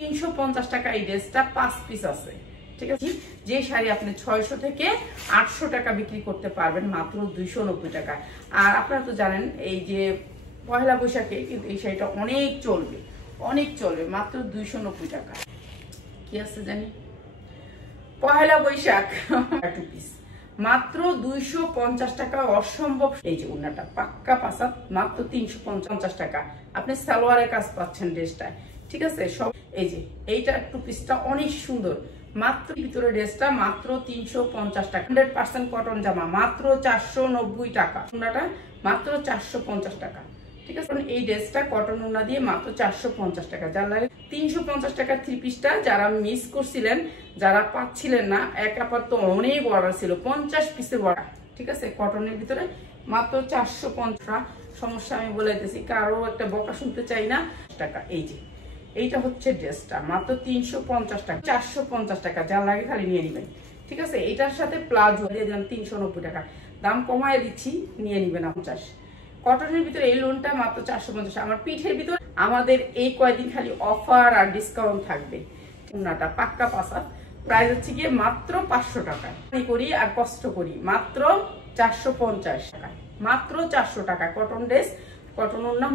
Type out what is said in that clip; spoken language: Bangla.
350 টাকা এই ড্রেসটা 5 পিস আছে, ঠিক আছে। যে শাড়ি আপনি 600 থেকে 800 টাকা বিক্রি করতে পারবেন মাত্র 290 টাকা। আর আপনারা তো জানেন এই যে পয়লা বৈশাখে কিন্তু এই শাড়িটা অনেক চলবে মাত্র 290 টাকা। কি আছে জানি, পয়লা বৈশাখ 2 পিস মাত্র 250 টাকা, অসম্ভব। এই যে ওড়নাটা পাক্কা পাসাত মাত্র 350 টাকা। আপনি সালোয়ারের কাজ পাচ্ছেন ড্রেসটা, ঠিক আছে। সব এই যে এইটা 2 পিসটা অনেক সুন্দর, মাত্র ভিতরে ড্রেসটা মাত্র 350 টাকা। 100% কটন জামা মাত্র 490 টাকা। ওড়নাটা মাত্র 450 টাকা, ঠিক আছে। এই ড্রেসটা কটন ওড়না দিয়ে মাত্র 450 টাকা। যার লাগে 350 টাকার 3 পিসটা যারা মিস করছিলেন, যারা পাচ্ছিলেন না, এক আপাতত অনেক অর্ডার ছিল 50 পিসের অর্ডার, ঠিক আছে। কটনের ভিতরে মাত্র 450 সমস্যা আমি বলে দিতেছি, কারো একটা বকা শুনতে চাই না টাকা। এই যে এইটা হচ্ছে ড্রেসটা মাত্র 350 টাকা, 450 টাকা। যার লাগে খালি নিয়ে নেবেন, ঠিক আছে। এইটার সাথে প্লাজো দিয়ে দিলাম 390 টাকা, দাম কমায় দিচ্ছি, নিয়ে নেবেন 50। কটনের ভিতরে এই লোনটা মাত্র 450। আমার পিঠের ভিতর আমাদের এই কয়েকদিন খালি অফার আর ডিসকাউন্ট থাকবে। ওড়নাটা পাক্কা পাসাত, প্রাইস হচ্ছে গিয়ে মাত্র 500 টাকা। করি আর কষ্ট করি মাত্র 450 টাকা, মাত্র 400 টাকা। কটন ড্রেস, কটন ওড়না।